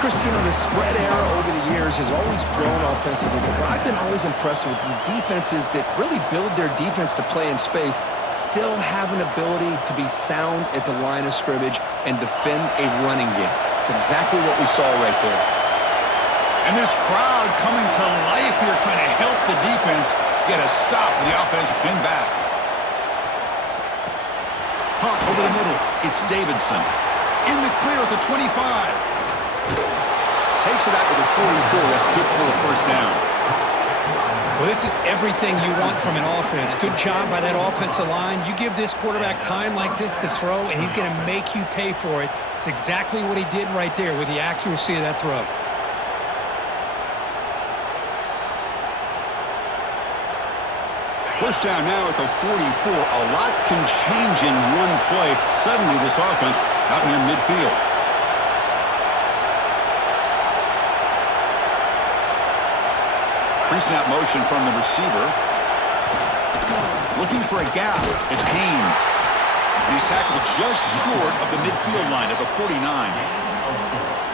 Christina, the spread era over the years has always grown offensively, but what I've been always impressed with defenses that really build their defense to play in space still have an ability to be sound at the line of scrimmage and defend a running game. It's exactly what we saw right there. And this crowd coming to life here trying to help the defense get a stop with the offense pinned back. Hunt over the middle. It's Davidson. In the clear at the 25. Takes it out to the 44. That's good for a first down. Well, this is everything you want from an offense. Good job by that offensive line. You give this quarterback time like this to throw, and he's going to make you pay for it. It's exactly what he did right there with the accuracy of that throw. First down now at the 44. A lot can change in one play. Suddenly this offense out near midfield. Pre-snap motion from the receiver. Looking for a gap. It's Haynes. And he's tackled just short of the midfield line at the 49.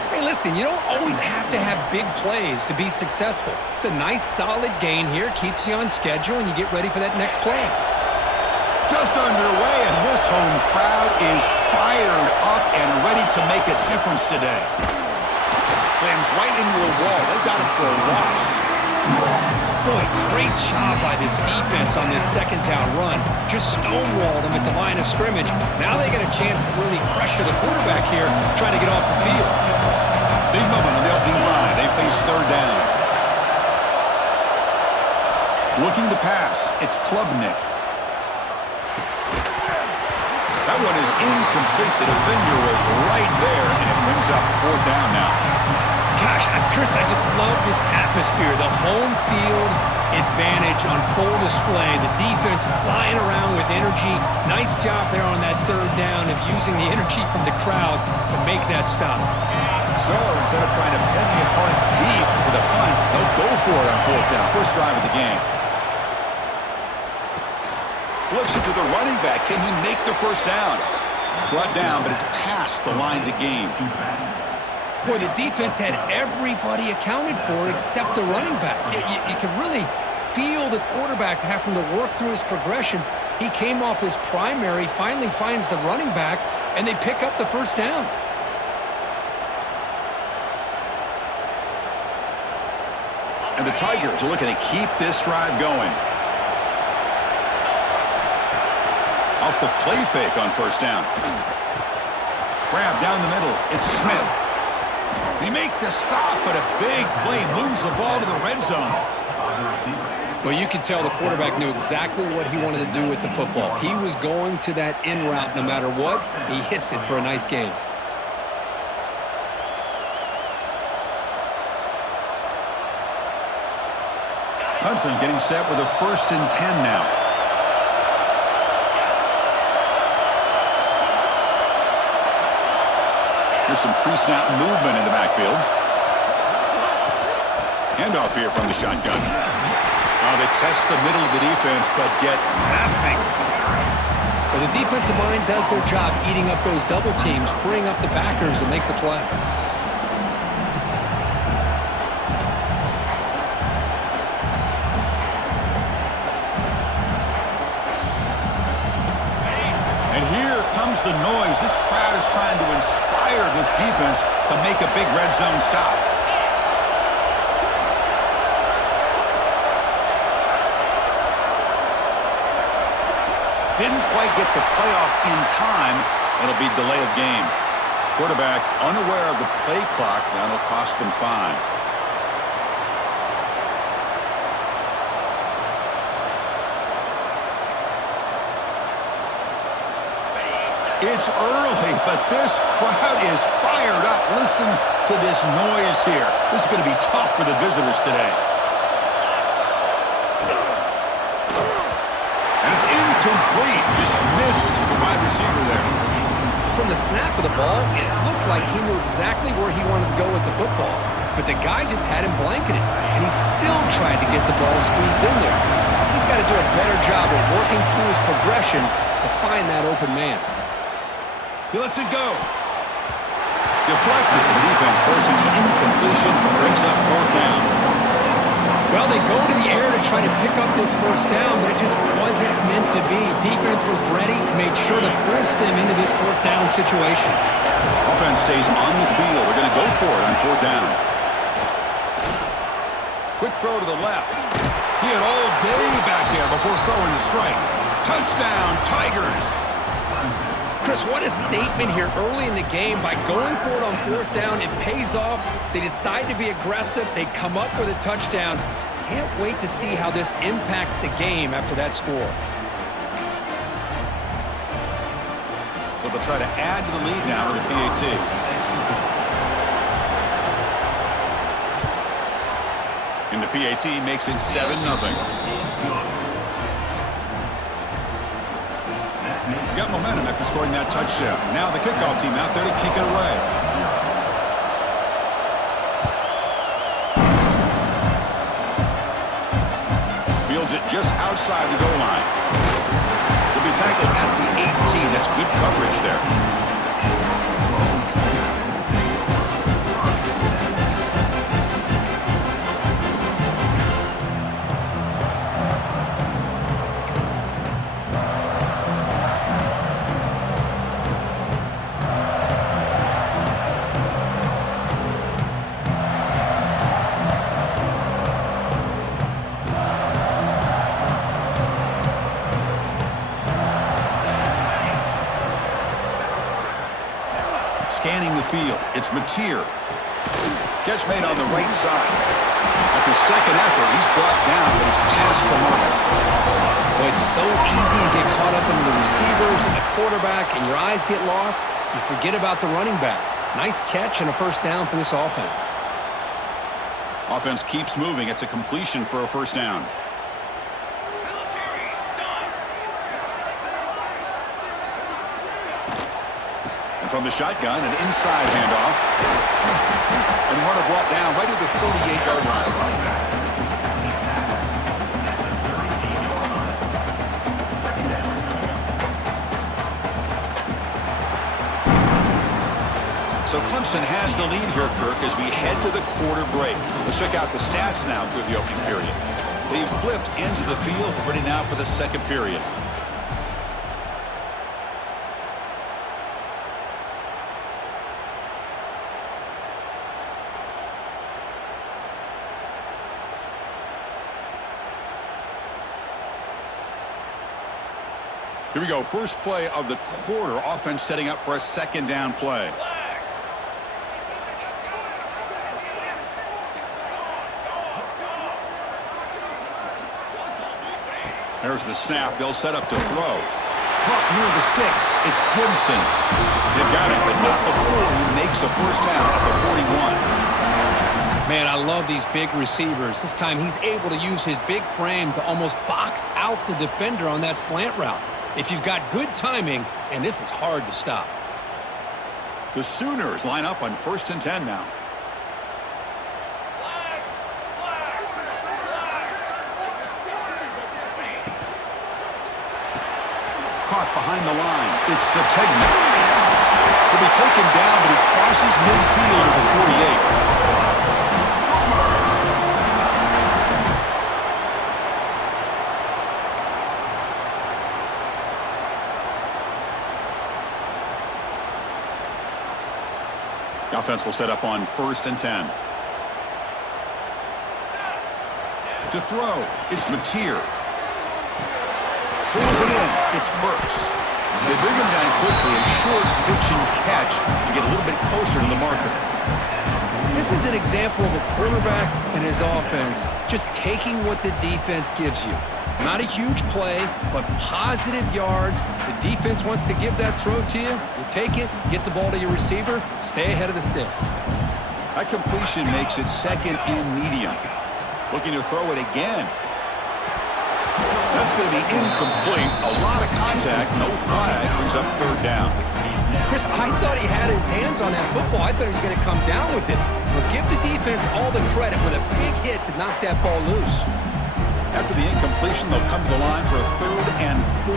Hey, listen, you don't always have to have big plays to be successful. It's a nice, solid gain here. Keeps you on schedule, and you get ready for that next play. Just underway, and this home crowd is fired up and ready to make a difference today. Slams right into a wall. They've got him for a loss. Boy, great job by this defense on this second down run. Just stonewalled them at the line of scrimmage. Now they get a chance to really pressure the quarterback here, trying to get off the field. Big moment on the opening drive. They face third down. Looking to pass. It's Klubnik. That one is incomplete. The defender was right there, and it brings up fourth down now. Gosh, Chris, I just love this atmosphere. The home field advantage on full display. The defense flying around with energy. Nice job there on that third down of using the energy from the crowd to make that stop. So instead of trying to pin the opponents deep with a punt, they'll go for it on fourth down. First drive of the game. Flips it to the running back. Can he make the first down? Brought down, but it's past the line to gain. Boy, the defense had everybody accounted for except the running back. You could really feel the quarterback having to work through his progressions. He came off his primary, finally finds the running back, and they pick up the first down. And the Tigers are looking to keep this drive going. Off the play fake on first down. Grab down the middle. It's Smith. They make the stop, but a big play moves the ball to the red zone. Well, you could tell the quarterback knew exactly what he wanted to do with the football. He was going to that in route no matter what. He hits it for a nice gain. Hudson getting set with a 1st and 10 now. There's some pre-snap movement in the backfield. Handoff here from the shotgun. They test the middle of the defense, but get nothing. Well, the defensive line does their job eating up those double teams, freeing up the backers to make the play. Comes the noise. This crowd is trying to inspire this defense to make a big red zone stop. Didn't quite get the playoff in time. It'll be delay of game. Quarterback unaware of the play clock. That'll cost them 5. It's early, but this crowd is fired up. Listen to this noise here. This is going to be tough for the visitors today. And it's incomplete. Just missed the wide receiver there. From the snap of the ball, it looked like he knew exactly where he wanted to go with the football. But the guy just had him blanketed, and he still tried to get the ball squeezed in there. He's got to do a better job of working through his progressions to find that open man. He lets it go. Deflected. The defense forcing the incompletion, brings up fourth down. Well, they go to the air to try to pick up this first down, but it just wasn't meant to be. Defense was ready, made sure to force them into this fourth down situation. Offense stays on the field. They're going to go for it on fourth down. Quick throw to the left. He had all day back there before throwing the strike. Touchdown, Tigers! Chris, what a statement here early in the game. By going for it on fourth down, it pays off. They decide to be aggressive. They come up with a touchdown. Can't wait to see how this impacts the game after that score. So they'll try to add to the lead now with the PAT. And the PAT makes it 7-0. Got momentum after scoring that touchdown. Now the kickoff team out there to kick it away. Fields it just outside the goal line. Will be tackled at the 18. That's good coverage there. Scanning the field, it's Mateer. Catch made on the right side. After second effort, he's brought down, but he's past the mark. Well, it's so easy to get caught up in the receivers and the quarterback, and your eyes get lost. You forget about the running back. Nice catch and a first down for this offense. Offense keeps moving. It's a completion for a first down. From the shotgun, an inside handoff. And runner brought down right at the 38-yard line. So Clemson has the lead here, Kirk, as we head to the quarter break. Let's check out the stats now through the opening period. They've flipped into the field, ready now for the second period. Here we go, first play of the quarter. Offense setting up for a second down play. There's the snap. They'll set up to throw. Caught near the sticks. It's Gibson. They've got it, but not before he makes a first down at the 41. Man, I love these big receivers. This time he's able to use his big frame to almost box out the defender on that slant route. If you've got good timing, and this is hard to stop. The Sooners line up on 1st and 10 now. Caught behind the line. It's Sategna. He'll be taken down, but he crosses midfield at the 48. Offense will set up on 1st and 10. To throw, it's Mateer. Pulls it in, it's Burks. They bring him down quickly, a short pitch and catch, and get a little bit closer to the marker. This is an example of a quarterback and his offense just taking what the defense gives you. Not a huge play, but positive yards. The defense wants to give that throw to you. You take it, get the ball to your receiver, stay ahead of the sticks. That completion makes it second and medium. Looking to throw it again. That's going to be incomplete. A lot of contact, no flag, brings up third down. Chris, I thought he had his hands on that football. I thought he was going to come down with it. But give the defense all the credit with a big hit to knock that ball loose. After the incompletion, they'll come to the line for a 3rd and 4.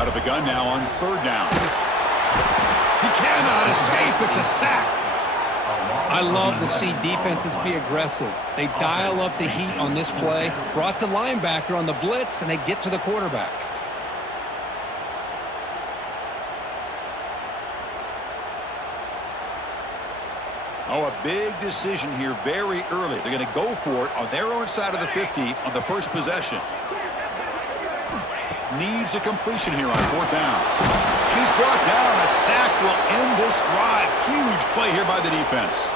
Out of the gun now on 3rd down. He cannot escape. It's a sack. I love to see defenses be aggressive. They dial up the heat on this play, brought the linebacker on the blitz, and they get to the quarterback. Oh, a big decision here very early. They're going to go for it on their own side of the 50 on the first possession. Needs a completion here on fourth down. He's brought down. A sack will end this drive. Huge play here by the defense.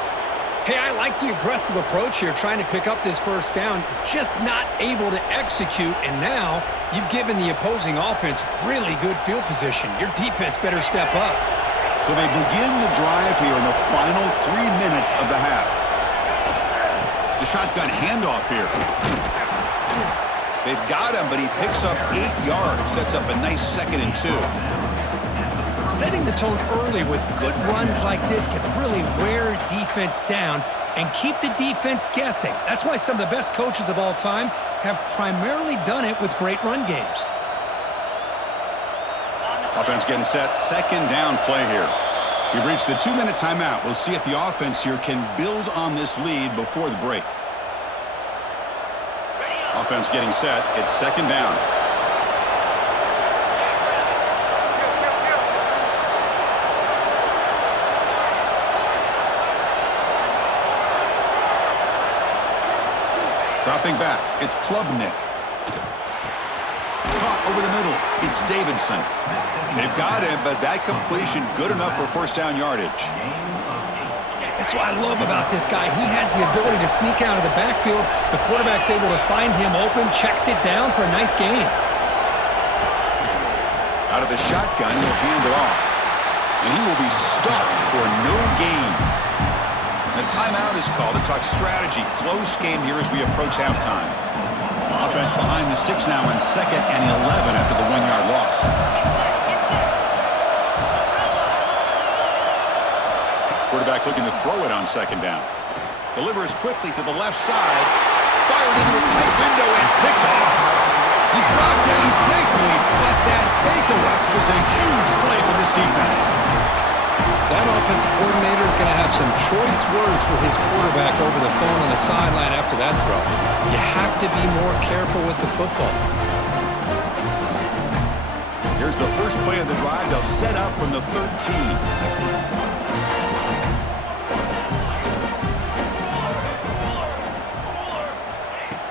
Hey, I like the aggressive approach here, trying to pick up this first down, just not able to execute, and now you've given the opposing offense really good field position. Your defense better step up. So they begin the drive here in the final 3 minutes of the half. The shotgun handoff here. They've got him, but he picks up 8 yards, sets up a nice 2nd and 2. Setting the tone early with good runs like this can really wear defense down and keep the defense guessing. That's why some of the best coaches of all time have primarily done it with great run games. Offense getting set, 2nd down play here. We've reached the 2-minute timeout. We'll see if the offense here can build on this lead before the break. Offense getting set. It's 2nd down. Dropping back. It's Klubnik. Caught over the middle. It's Davidson. They've got him, but that completion good enough for first down yardage. That's what I love about this guy. He has the ability to sneak out of the backfield. The quarterback's able to find him open, checks it down for a nice gain. Out of the shotgun, he'll hand it off. And he will be stuffed for no gain. The timeout is called to talk strategy. Close game here as we approach halftime. Offense behind the 6 now in 2nd and 11 after the 1-yard loss. Quarterback looking to throw it on 2nd down. Delivers quickly to the left side. Fired into a tight window and picked off. He's brought down quickly, but that takeaway was a huge play for this defense. That offensive coordinator is going to have some choice words for his quarterback over the phone on the sideline after that throw. You have to be more careful with the football. Here's the first play of the drive. They'll set up from the 13.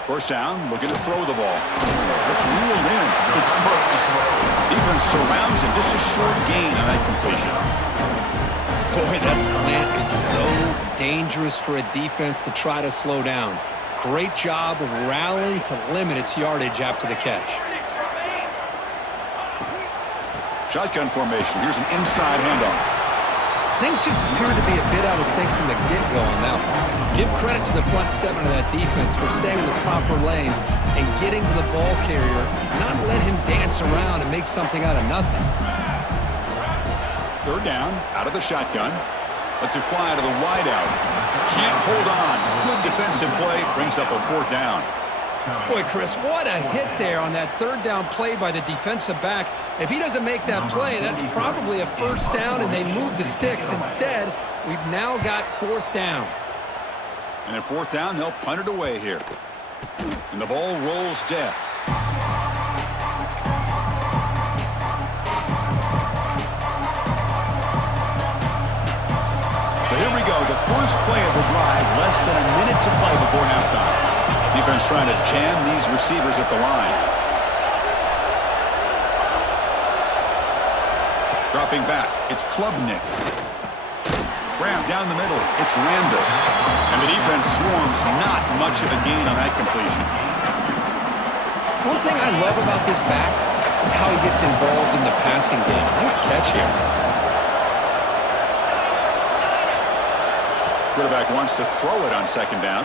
First down, looking to throw the ball. It's reeled in. It's Burks. Defense surrounds him. Just a short gain on that completion. Boy, that slant is so dangerous for a defense to try to slow down. Great job of rallying to limit its yardage after the catch. Shotgun formation. Here's an inside handoff. Things just appear to be a bit out of sync from the get-go on that one. Give credit to the front 7 of that defense for staying in the proper lanes and getting to the ball carrier, not let him dance around and make something out of nothing. 3rd down, out of the shotgun. Lets it fly to the wideout. Can't hold on. Good defensive play. Brings up a 4th down. Boy, Chris, what a hit there on that 3rd down play by the defensive back. If he doesn't make that play, that's probably a first down, and they move the sticks. Instead, we've now got 4th down. And at 4th down, they'll punt it away here. And the ball rolls dead. So here we go, the first play of the drive, less than a minute to play before halftime. Defense trying to jam these receivers at the line. Dropping back, it's Klubnik. Graham down the middle, it's Randall. And the defense swarms, not much of a gain on that completion. One thing I love about this back is how he gets involved in the passing game. Nice catch here. Quarterback wants to throw it on 2nd down.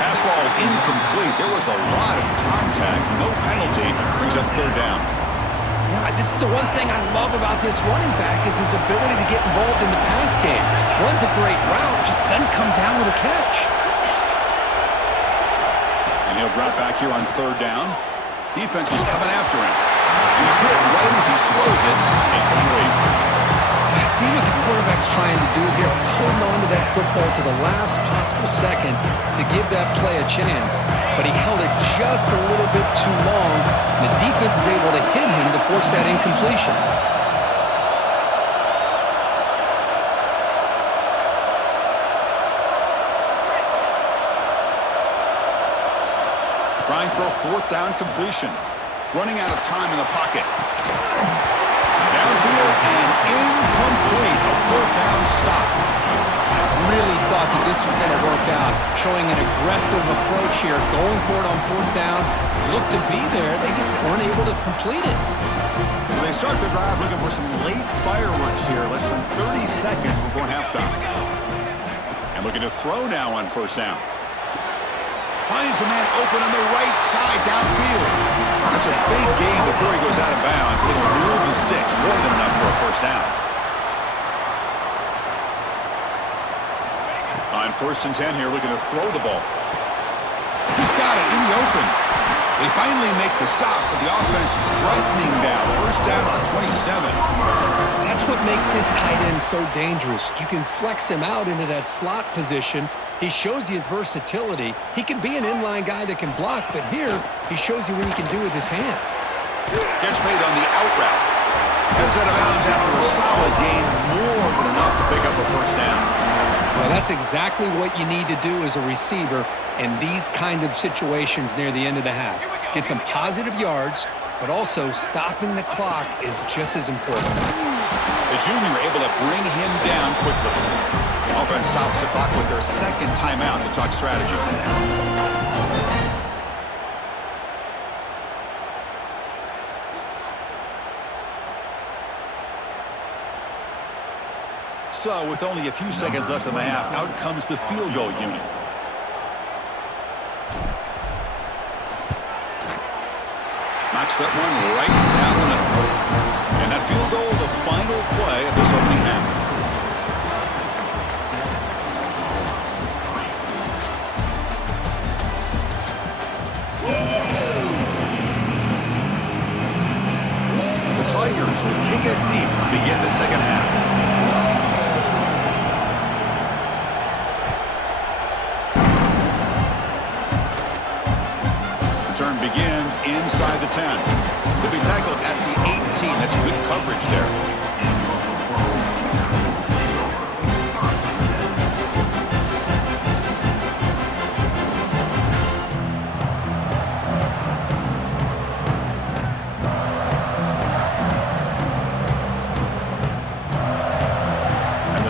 Pass ball is incomplete. There was a lot of contact. No penalty. Brings up 3rd down. Yeah, this is the one thing I love about this running back is his ability to get involved in the pass game. Runs a great route, just doesn't come down with a catch. And he'll drop back here on 3rd down. Defense is coming after him. He's hit right as he throws it. Incomplete. quarterback's trying to do here is holding on to that football to the last possible second to give that play a chance. But he held it just a little bit too long. And the defense is able to hit him to force that incompletion. Trying for a fourth down completion. Running out of time in the pocket. Downfield and incomplete. A fourth down stop. I really thought that this was going to work out, showing an aggressive approach here, going for it on fourth down. Looked to be there. They just weren't able to complete it. So they start the drive looking for some late fireworks here. Less than 30 seconds before halftime. And looking to throw now on first down. Finds a man open on the right side downfield. That's a big gain before he goes out of bounds. It'll move the sticks, more than enough for a first down. On 1st and 10 here, looking to throw the ball. He's got it in the open. They finally make the stop, but the offense threatening now. First down on 27. That's what makes this tight end so dangerous. You can flex him out into that slot position. He shows you his versatility. He can be an inline guy that can block, but here he shows you what he can do with his hands. Catch made on the out route. Heads out of bounds after a solid gain, more than enough to pick up a first down. Well, that's exactly what you need to do as a receiver in these kind of situations near the end of the half. Get some positive yards, but also stopping the clock is just as important. The junior able to bring him down quickly. Offense stops the clock with their second timeout to talk strategy. So, with only a few seconds left in the half, out comes the field goal unit. Knocks that one right down the middle. And that field goal, the final play of this opening half. The Tigers will kick it deep to begin the second half. Return begins inside the 10. He'll be tackled at the 18. That's good coverage there.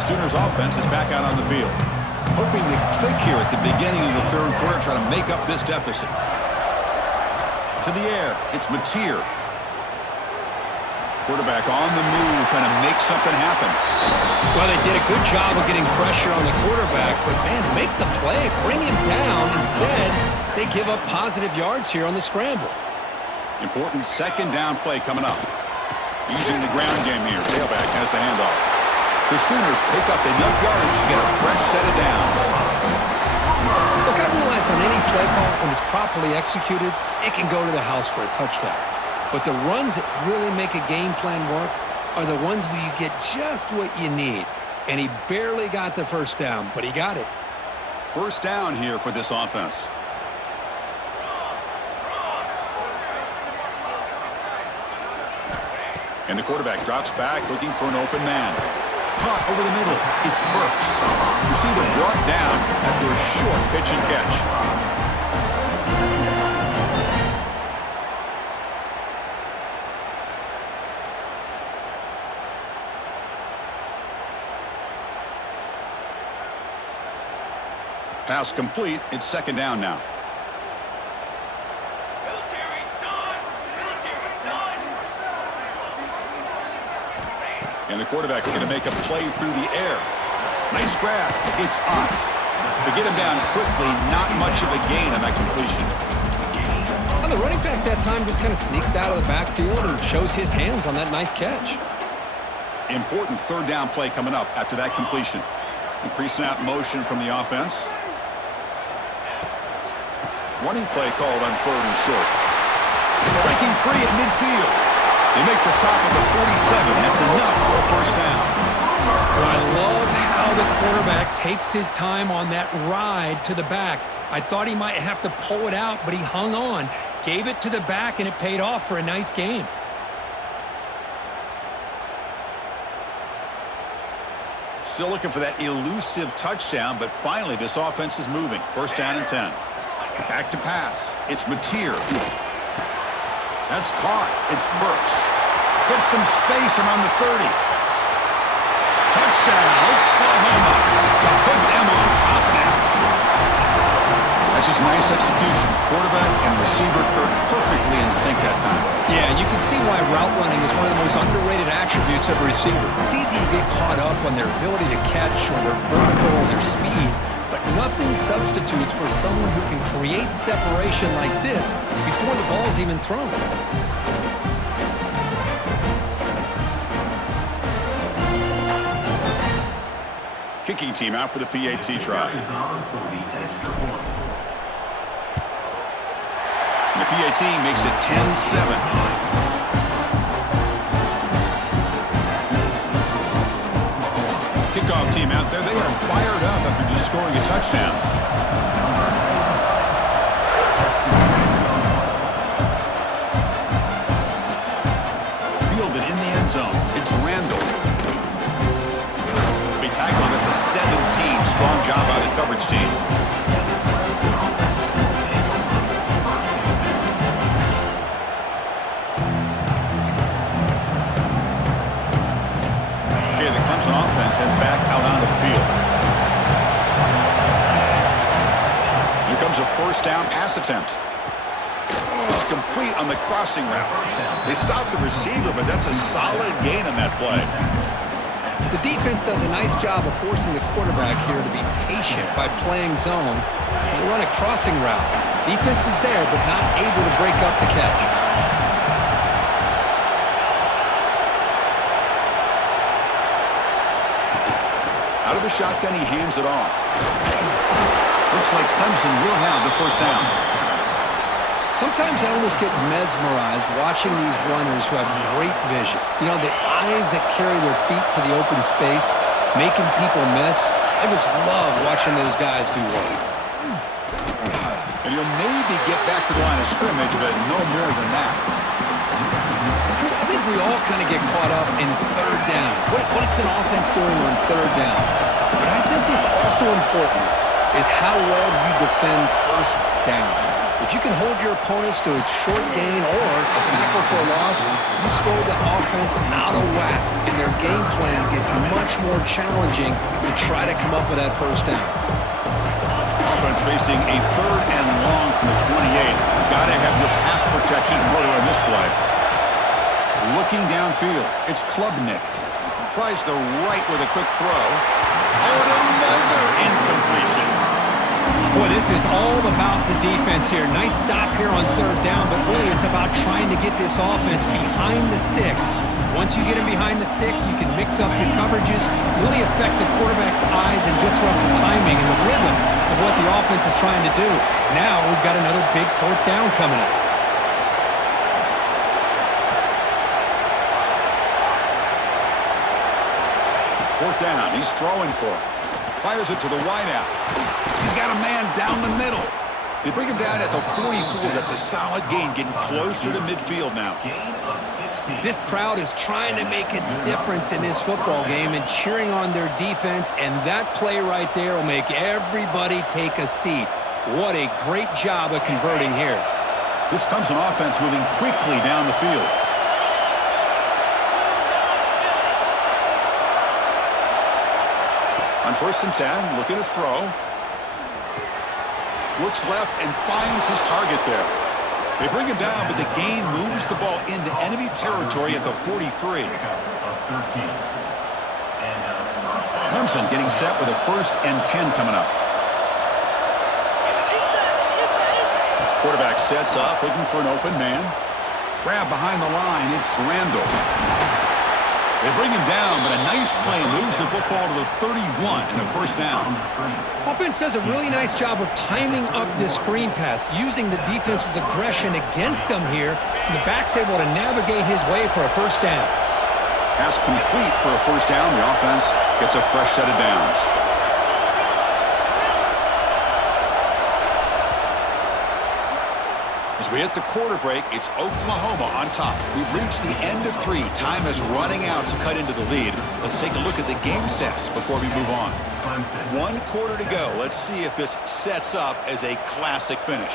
Sooners offense is back out on the field. Hoping to click here at the beginning of the third quarter, try to make up this deficit. To the air, it's Mateer. Quarterback on the move, trying to make something happen. Well, they did a good job of getting pressure on the quarterback, but man, make the play, bring him down. Instead, they give up positive yards here on the scramble. Important second down play coming up. Using the ground game here, tailback has the handoff. The Sooners pick up enough yards to get a fresh set of downs. Look, I realize on any play call, when it's properly executed, it can go to the house for a touchdown. But the runs that really make a game plan work are the ones where you get just what you need. And he barely got the first down, but he got it. First down here for this offense. And the quarterback drops back, looking for an open man. Caught over the middle. It's Burks. Receiver brought down after a short pitch and catch. Pass complete. It's second down now. And the quarterback looking to make a play through the air. Nice grab. It's Ott. To get him down quickly, not much of a gain on that completion. And the running back that time just kind of sneaks out of the backfield and shows his hands on that nice catch. Important third down play coming up after that completion. And pre-snap motion from the offense. Running play called on third and short. Breaking free at midfield. They make the stop at the 47. That's enough for a first down. Well, I love how the quarterback takes his time on that ride to the back. I thought he might have to pull it out, but he hung on, gave it to the back, and it paid off for a nice game. Still looking for that elusive touchdown, but finally this offense is moving. First down and 10. Back to pass. It's Mateer. That's caught. It's Burks. Gets some space around the 30. Touchdown, Oklahoma, to put them on top now. That's just nice execution. Quarterback and receiver Kirk perfectly in sync that time. Yeah, you can see why route running is one of the most underrated attributes of a receiver. It's easy to get caught up on their ability to catch or their vertical or their speed, but nothing substitutes for someone who can create separation like this before the ball's even thrown. Kicking team out for the PAT try. And the PAT makes it 10-7. Kickoff team out there. They are fired up after just scoring a touchdown. Fielded in the end zone. It's Randall. Tackling at the 17. Strong job by the coverage team. Okay, the Clemson offense heads back out onto the field. Here comes a first down pass attempt. It's complete on the crossing route. They stopped the receiver, but that's a solid gain on that play. The defense does a nice job of forcing the quarterback here to be patient by playing zone. They run a crossing route. Defense is there, but not able to break up the catch. Out of the shotgun, he hands it off. Looks like Clemson will have the first down. Sometimes I almost get mesmerized watching these runners who have great vision. You know, the eyes that carry their feet to the open space, making people miss. I just love watching those guys do work. And he'll maybe get back to the line of scrimmage, but no more than that. Chris, I think we all kind of get caught up in third down. What's an offense doing on third down? But I think what's also important is how well you defend first down. If you can hold your opponents to a short gain or a tackle for a loss, you throw the offense out of whack, and their game plan gets much more challenging to try to come up with that first down. Offense facing a third and long from the 28. Got to have your pass protection in order on this play. Looking downfield, it's Klubnik. Tries the right with a quick throw. Oh, and another incompletion. Boy, this is all about the defense here. Nice stop here on third down, but really it's about trying to get this offense behind the sticks. Once you get them behind the sticks, you can mix up your coverages, really affect the quarterback's eyes and disrupt the timing and the rhythm of what the offense is trying to do. Now we've got another big fourth down coming up. Fourth down, he's throwing for it. Fires it to the wideout. He's got a man down the middle. They bring him down at the 44. That's a solid gain, getting closer to midfield now. This crowd is trying to make a difference in this football game and cheering on their defense, and that play right there will make everybody take a seat. What a great job of converting here. This comes an offense moving quickly down the field. On first and 10, looking to throw. Looks left and finds his target there. They bring him down, but the gain moves the ball into enemy territory at the 43. Clemson getting set with a first and 10 coming up. Quarterback sets up, looking for an open man. Grab behind the line, it's Randall. They bring him down, but a nice play moves the football to the 31 and a first down. Offense does a really nice job of timing up this screen pass, using the defense's aggression against them here, and the back's able to navigate his way for a first down. Pass complete for a first down. The offense gets a fresh set of downs. As we hit the quarter break, it's Oklahoma on top. We've reached the end of 3. Time is running out to cut into the lead. Let's take a look at the game sets before we move on. 1 quarter to go. Let's see if this sets up as a classic finish.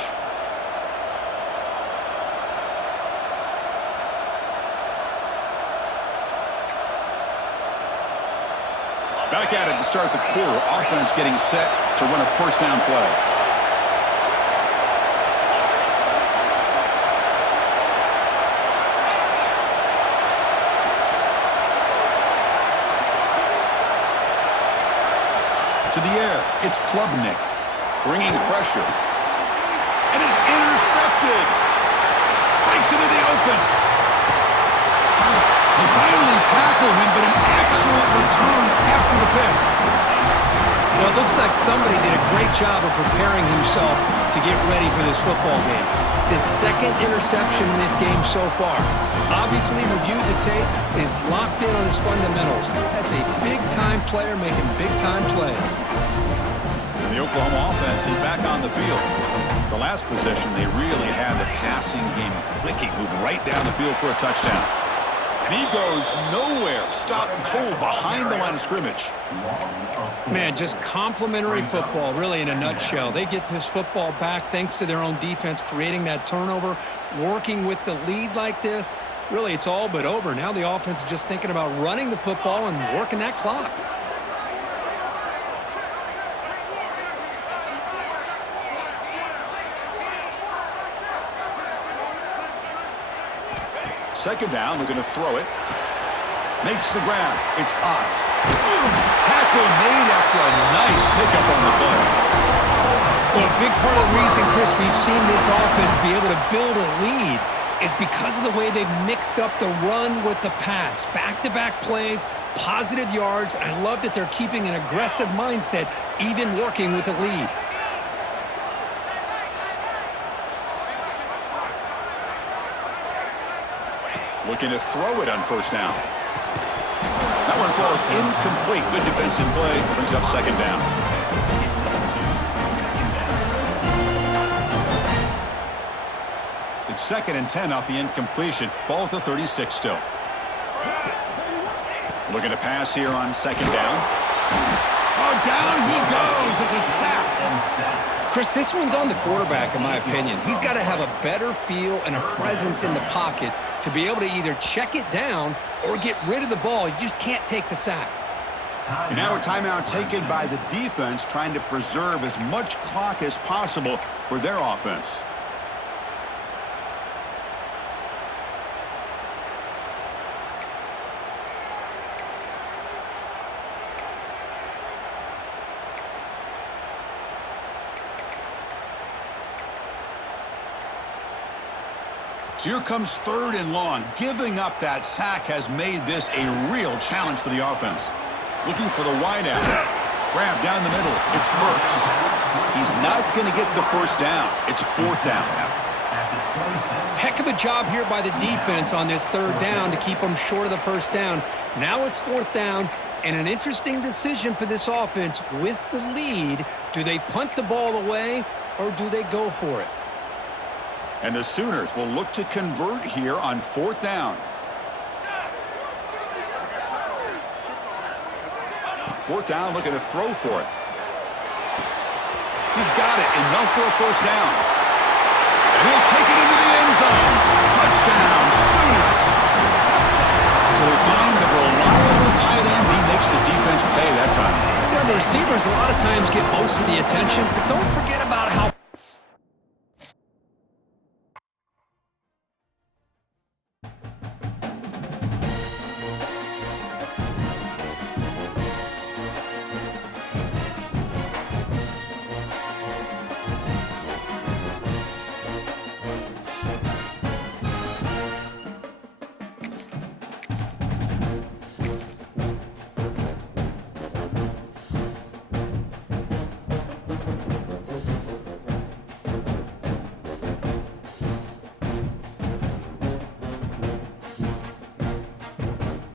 Back at it to start the quarter. Offense getting set to run a first down play. To the air, it's Klubnik, bringing pressure. And is intercepted. Breaks into the open. They finally tackle him, but an excellent return after the pick. Well, it looks like somebody did a great job of preparing himself to get ready for this football game. It's his second interception in this game so far. Obviously, reviewed the tape, is locked in on his fundamentals. That's a big-time player making big-time plays. And the Oklahoma offense is back on the field. The last possession, they really had the passing game clicking, move right down the field for a touchdown. And he goes nowhere. Stop cold behind the line of scrimmage. Man, just complimentary football, really, in a nutshell. They get this football back thanks to their own defense, creating that turnover, working with the lead like this. Really, it's all but over. Now the offense is just thinking about running the football and working that clock. Second down, they're going to throw it. Makes the grab. It's Ott. Tackle made after a nice pickup on the play. Well, a big part of the reason, Chris, we've seen this offense be able to build a lead is because of the way they've mixed up the run with the pass. Back-to-back plays, positive yards, and I love that they're keeping an aggressive mindset, even working with a lead. Looking to throw it on first down. That one falls incomplete. Good defensive play. Brings up second down. It's 2nd and 10 off the incompletion. Ball at the 36 still. Looking to pass here on second down. Oh, down he goes. It's a sack. Chris, this one's on the quarterback, in my opinion. He's got to have a better feel and a presence in the pocket to be able to either check it down or get rid of the ball. You just can't take the sack. And now a timeout taken by the defense, trying to preserve as much clock as possible for their offense. So here comes 3rd and long. Giving up that sack has made this a real challenge for the offense. Looking for the wideout. Grab down the middle. It's Burks. He's not going to get the first down. It's 4th down now. Heck of a job here by the defense on this 3rd down to keep them short of the first down. Now it's 4th down, and an interesting decision for this offense with the lead. Do they punt the ball away, or do they go for it? And the Sooners will look to convert here on 4th down. 4th down, looking to throw for it. He's got it. Enough for a first down. And he'll take it into the end zone. Touchdown, Sooners. So they find the reliable tight end. He makes the defense pay that time. The receivers a lot of times get most of the attention, but don't forget about how